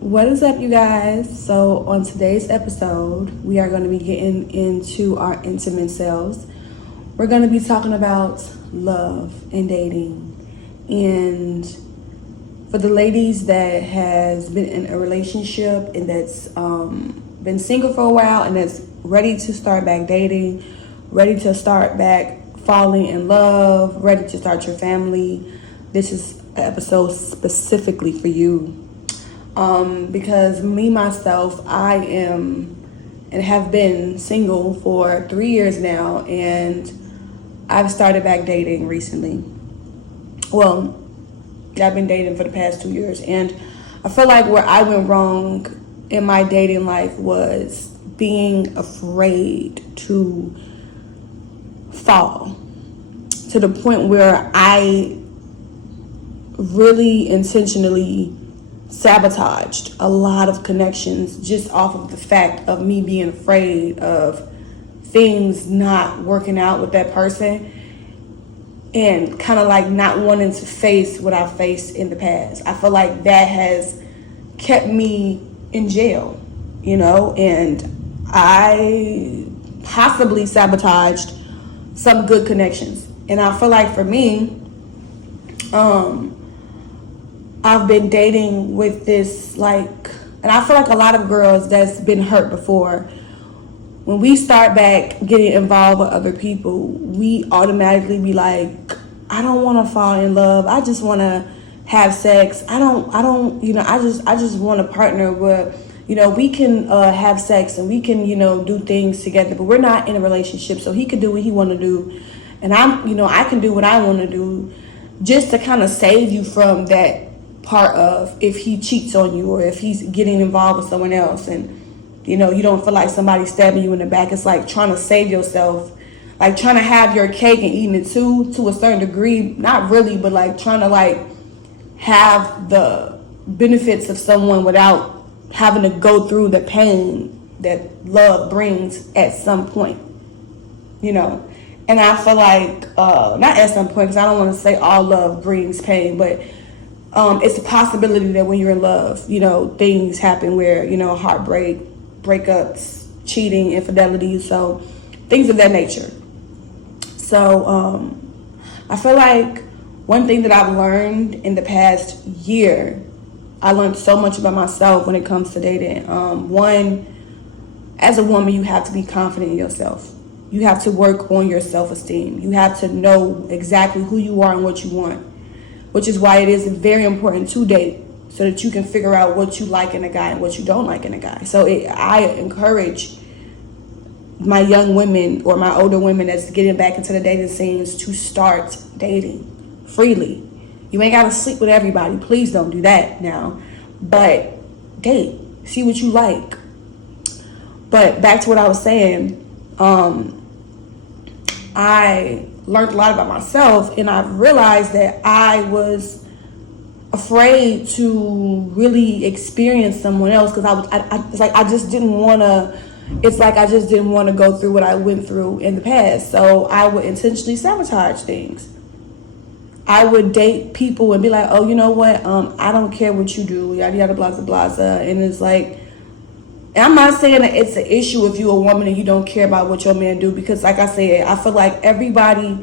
What is up, you guys? So, on today's episode, we are going to be getting into our intimate selves. We're going to be talking about love and dating. And for the ladies that has been in a relationship and that's been single for a while and that's ready to start back dating, ready to start back falling in love, ready to start your family, this is an episode specifically for you. Because me, myself, I am and have been single for 3 years now, and I've started back dating recently. Well, I've been dating for the past 2 years, and I feel like where I went wrong in my dating life was being afraid to fall to the point where I really intentionally sabotaged a lot of connections just off of the fact of me being afraid of things not working out with that person and kind of like not wanting to face what I faced in the past. I feel like that has kept me in jail, and I possibly sabotaged some good connections. And I feel like for me, I've been dating with this and I feel like a lot of girls that's been hurt before, when we start back getting involved with other people, we automatically be like, I don't want to fall in love. I just want to have sex. I just want a partner where, we can have sex and we can, do things together, but we're not in a relationship. So he could do what he want to do. And I can do what I want to do, just to kind of save you from that part of if he cheats on you or if he's getting involved with someone else and you don't feel like somebody stabbing you in the back. It's like trying to save yourself, like trying to have your cake and eating it too, to a certain degree. Not really, but like trying to have the benefits of someone without having to go through the pain that love brings at some point, and I feel like not at some point, because I don't want to say all love brings pain, but it's a possibility that when you're in love, things happen where, heartbreak, breakups, cheating, infidelity, so things of that nature. So I feel like one thing that I've learned in the past year, I learned so much about myself when it comes to dating. One, as a woman, you have to be confident in yourself. You have to work on your self-esteem. You have to know exactly who you are and what you want, which is why it is very important to date so that you can figure out what you like in a guy and what you don't like in a guy. So I encourage my young women or my older women that's getting back into the dating scenes to start dating freely. You ain't got to sleep with everybody. Please don't do that now. But date. See what you like. But back to what I was saying, I learned a lot about myself, and I realized that I was afraid to really experience someone else because I just didn't want to go through what I went through in the past. So I would intentionally sabotage things. I would date people and be like, oh, you know what? I don't care what you do, yada yada blah blah blah. And it's like, and I'm not saying that it's an issue if you're a woman and you don't care about what your man do, because like I said, I feel like everybody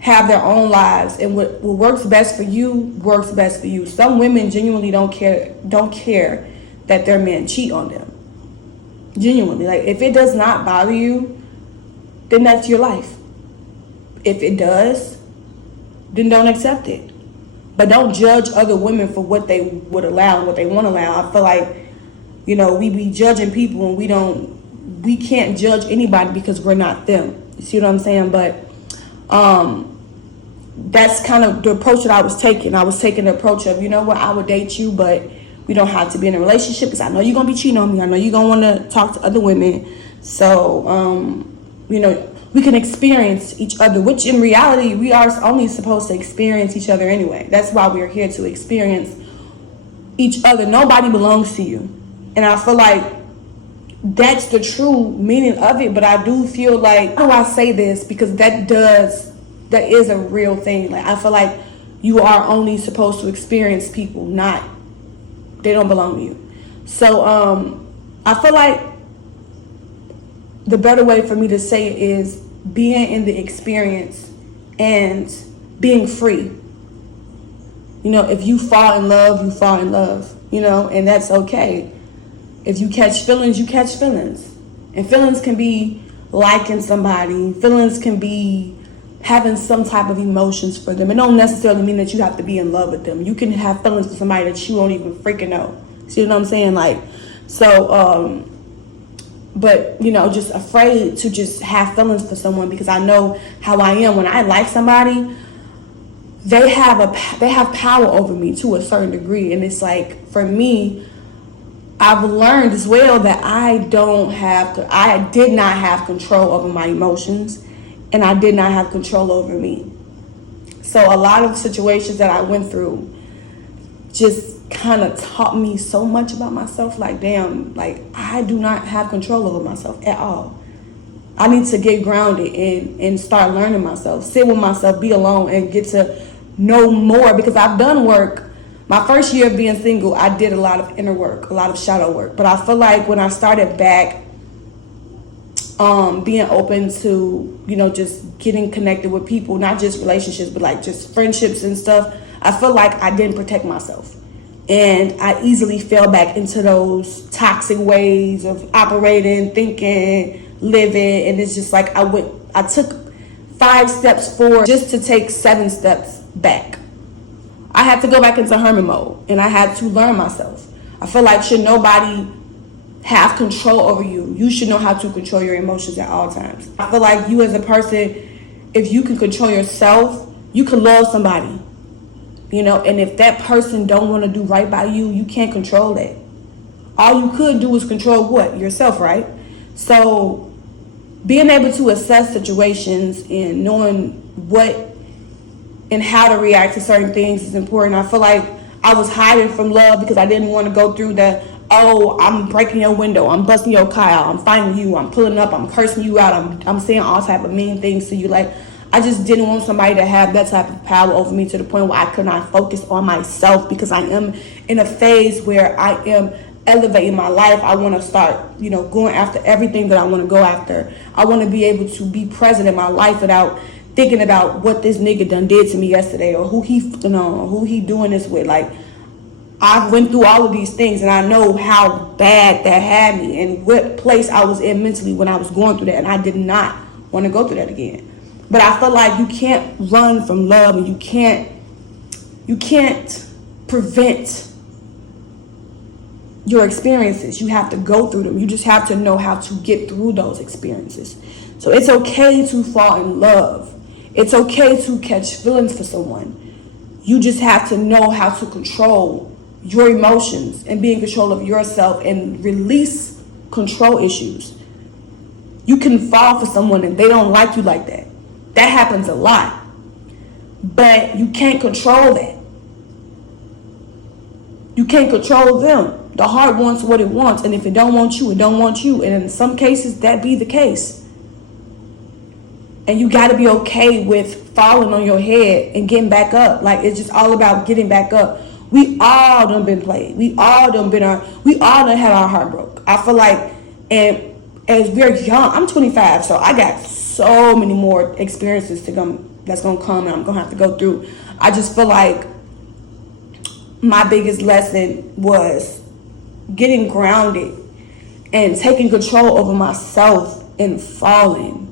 have their own lives, and what works best for you works best for you. Some women genuinely don't care that their men cheat on them. Genuinely, like if it does not bother you, then that's your life. If it does, then don't accept it. But don't judge other women for what they would allow and what they won't allow. I feel like, we be judging people and we can't judge anybody because we're not them. You see what I'm saying? But that's kind of the approach that I was taking. I was taking the approach of, I would date you, but we don't have to be in a relationship because I know you're going to be cheating on me. I know you're going to want to talk to other women. So, we can experience each other, which in reality, we are only supposed to experience each other anyway. That's why we're here, to experience each other. Nobody belongs to you. And I feel like that's the true meaning of it. But I do feel like, how do I say this? Because that is a real thing. Like, I feel like you are only supposed to experience people, they don't belong to you. So I feel like the better way for me to say it is being in the experience and being free. You know, if you fall in love, you fall in love, you know, and that's okay. If you catch feelings, you catch feelings. And feelings can be liking somebody. Feelings can be having some type of emotions for them. It don't necessarily mean that you have to be in love with them. You can have feelings for somebody that you don't even freaking know. See what I'm saying? Like, so, but, you know, just afraid to just have feelings for someone, because I know how I am. When I like somebody, they have power over me to a certain degree. And it's like, for me, I've learned as well that I did not have control over my emotions, and I did not have control over me. So a lot of situations that I went through just kind of taught me so much about myself. Like, damn, like, I do not have control over myself at all. I need to get grounded and start learning myself, sit with myself, be alone, and get to know more, because I've done work. My first year of being single, I did a lot of inner work, a lot of shadow work. But I feel like when I started back being open to, you know, just getting connected with people, not just relationships, but like just friendships and stuff, I feel like I didn't protect myself. And I easily fell back into those toxic ways of operating, thinking, living. And it's just like I took 5 steps forward just to take 7 steps back. I had to go back into hermit mode, and I had to learn myself. I feel like should nobody have control over you, you should know how to control your emotions at all times. I feel like you as a person, if you can control yourself, you can love somebody. You know, and if that person don't want to do right by you, you can't control that. All you could do is control what? Yourself, right? So being able to assess situations and knowing what and how to react to certain things is important. I feel like I was hiding from love because I didn't want to go through the, oh, I'm breaking your window, I'm busting your car out, I'm fighting you, I'm pulling up, I'm cursing you out, I'm saying all type of mean things to you. Like, I just didn't want somebody to have that type of power over me to the point where I could not focus on myself, because I am in a phase where I am elevating my life. I want to start, you know, going after everything that I want to go after. I want to be able to be present in my life without thinking about what this nigga done did to me yesterday, or who he doing this with. Like, I went through all of these things, and I know how bad that had me and what place I was in mentally when I was going through that, and I did not want to go through that again. But I feel like you can't run from love, and you can't prevent your experiences. You have to go through them. You just have to know how to get through those experiences. So it's okay to fall in love. It's okay to catch feelings for someone. You just have to know how to control your emotions and be in control of yourself and release control issues. You can fall for someone and they don't like you like that. That happens a lot. But you can't control that. You can't control them. The heart wants what it wants, and if it don't want you, it don't want you. And in some cases, that be the case. And you got to be okay with falling on your head and getting back up. Like, it's just all about getting back up. We all done been played. We all done had our heart broke. I feel like, and as we're young, I'm 25, so I got so many more experiences to come that's gonna come, and I'm gonna have to go through. I just feel like my biggest lesson was getting grounded and taking control over myself and falling.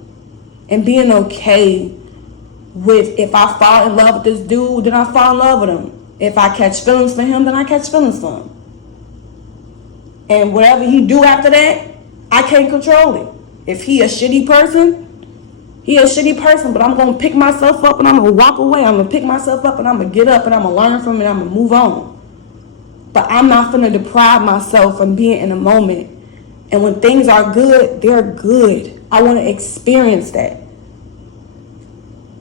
And being okay with, if I fall in love with this dude, then I fall in love with him. If I catch feelings for him, then I catch feelings for him. And whatever he do after that, I can't control it. If he a shitty person, he a shitty person, but I'm going to pick myself up and I'm going to walk away. I'm going to pick myself up and I'm going to get up and I'm going to learn from it and I'm going to move on. But I'm not going to deprive myself from being in a moment. And when things are good, they're good. I want to experience that.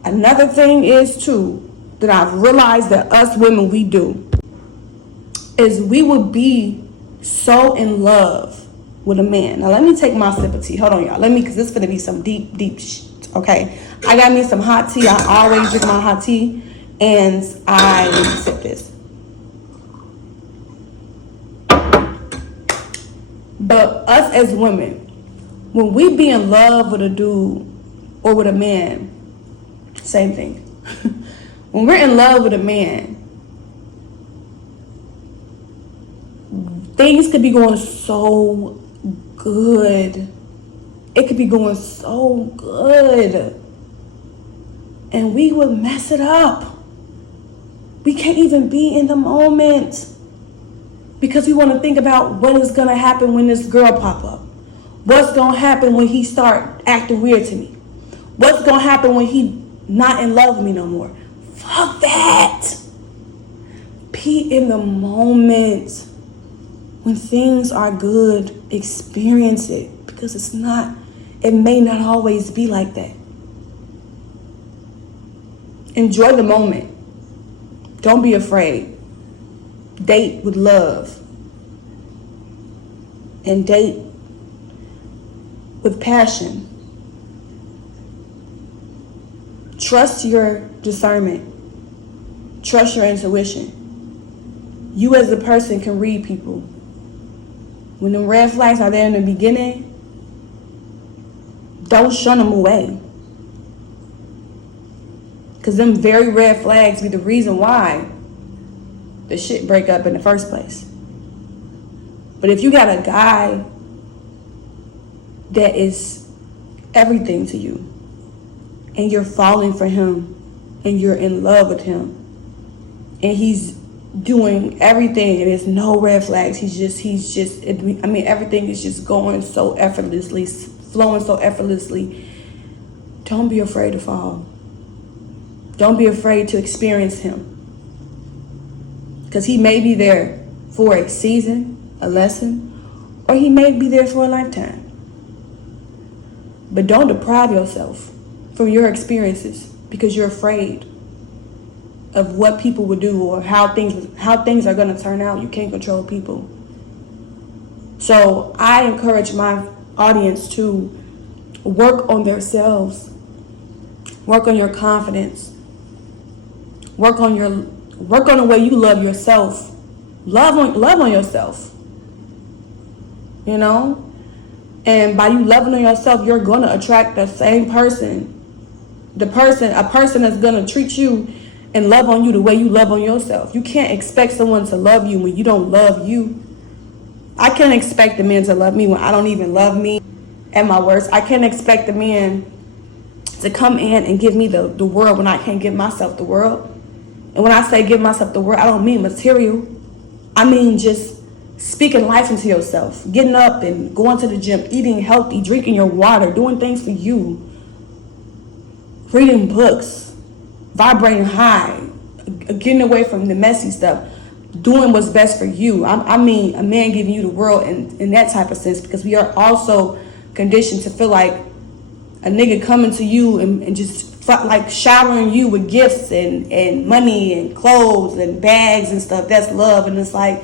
Another thing is, too, that I've realized that us women, we do, is we would be so in love with a man. Now, let me take my sip of tea. Hold on, y'all. Because this is going to be some deep, deep shit, okay? I got me some hot tea. I always drink my hot tea, and I sip this. But us as women, when we be in love with a dude or with a man, same thing. When we're in love with a man, things could be going so good. It could be going so good. And we would mess it up. We can't even be in the moment because we want to think about what is going to happen when this girl pop up. What's going to happen when he start acting weird to me? What's going to happen when he not in love with me no more? Fuck that. Be in the moment. When things are good, experience it, because it may not always be like that. Enjoy the moment. Don't be afraid. Date with love. And date with passion. Trust your discernment. Trust your intuition. You as a person can read people. When the red flags are there in the beginning, don't shun them away. Because them very red flags be the reason why the shit break up in the first place. But if you got a guy that is everything to you, and you're falling for him, and you're in love with him, and he's doing everything and there's no red flags, everything is just going so effortlessly, flowing so effortlessly, don't be afraid to fall. Don't be afraid to experience him. Because he may be there for a season, a lesson, or he may be there for a lifetime. But don't deprive yourself from your experiences because you're afraid of what people would do or how things are going to turn out. You can't control people. So I encourage my audience to work on themselves, work on your confidence, work on the way you love yourself. Love on yourself. You know? And by you loving on yourself, you're going to attract the same person. A person that's going to treat you and love on you the way you love on yourself. You can't expect someone to love you when you don't love you. I can't expect a man to love me when I don't even love me at my worst. I can't expect a man to come in and give me the world when I can't give myself the world. And when I say give myself the world, I don't mean material. I mean just speaking life into yourself, getting up and going to the gym, eating healthy, drinking your water, doing things for you, reading books, vibrating high, getting away from the messy stuff, doing what's best for you. I mean a man giving you the world in that type of sense, because we are also conditioned to feel like a nigga coming to you and just like showering you with gifts and money and clothes and bags and stuff. That's love. And it's like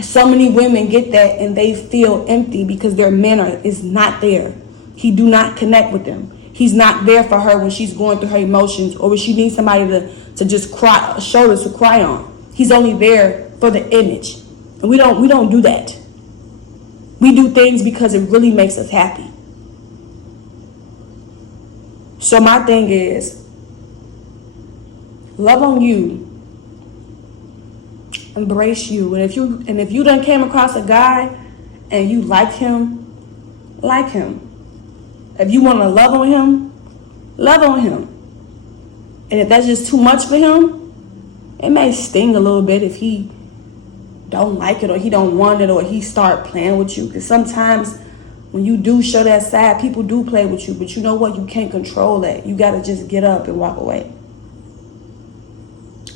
so many women get that and they feel empty because their man is not there. He do not connect with them. He's not there for her when she's going through her emotions or when she needs somebody to just cry, a shoulder to cry on. He's only there for the image. And we don't do that. We do things because it really makes us happy. So my thing is, love on you, embrace you, and if you done came across a guy and you like him. If you want to love on him, love on him. And if that's just too much for him, it may sting a little bit if he don't like it or he don't want it or he start playing with you. Because sometimes when you do show that side, people do play with you. But you know what? You can't control that. You got to just get up and walk away.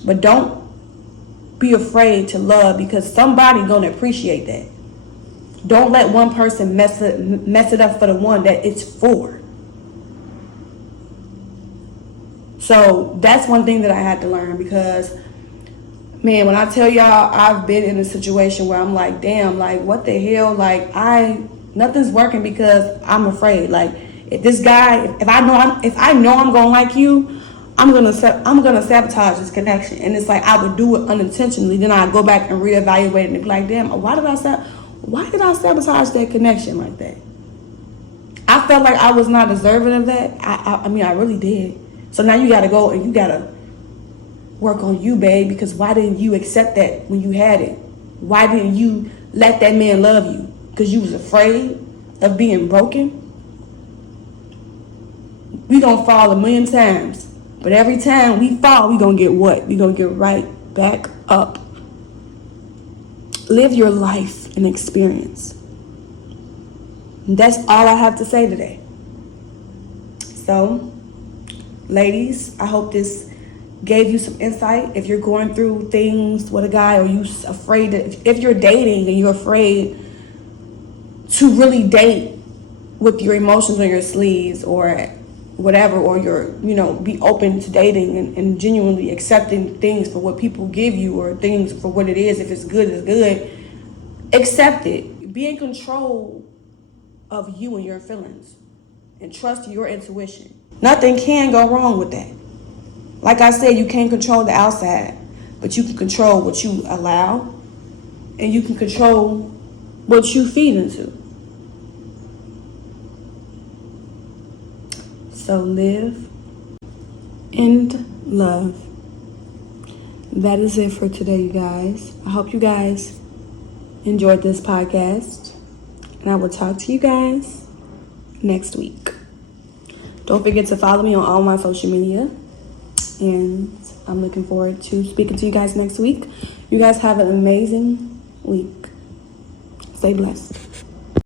But don't be afraid to love, because somebody going to appreciate that. Don't let one person mess it up for the one that it's for. So that's one thing that I had to learn, because, man, when I tell y'all I've been in a situation where I'm like, damn, like, what the hell? Like, nothing's working because I'm afraid. Like, if this guy, if I know I'm gonna like you, I'm gonna sabotage this connection. And it's like I would do it unintentionally. Then I go back and reevaluate it and be like, damn, why did I Why did I sabotage that connection like that? I felt like I was not deserving of that. I mean, I really did. So now you gotta go and you gotta work on you, babe, because why didn't you accept that when you had it? Why didn't you let that man love you? Because you was afraid of being broken? We gonna fall a million times. But every time we fall, we gonna get what? We gonna get right back up. Live your life and experience. And that's all I have to say today. So, ladies, I hope this gave you some insight. If you're going through things with a guy, or you afraid that, if you're dating and you're afraid to really date with your emotions on your sleeves or whatever, or you're, be open to dating and genuinely accepting things for what people give you, or things for what it is. If it's good, it's good. Accept it. Be in control of you and your feelings, and trust your intuition. Nothing can go wrong with that. Like I said, you can't control the outside, but you can control what you allow, and you can control what you feed into. So live and love. That is it for today, you guys. I hope you guys enjoyed this podcast, and I will talk to you guys next week. Don't forget to follow me on all my social media, and I'm looking forward to speaking to you guys next week. You guys have an amazing week. Stay blessed.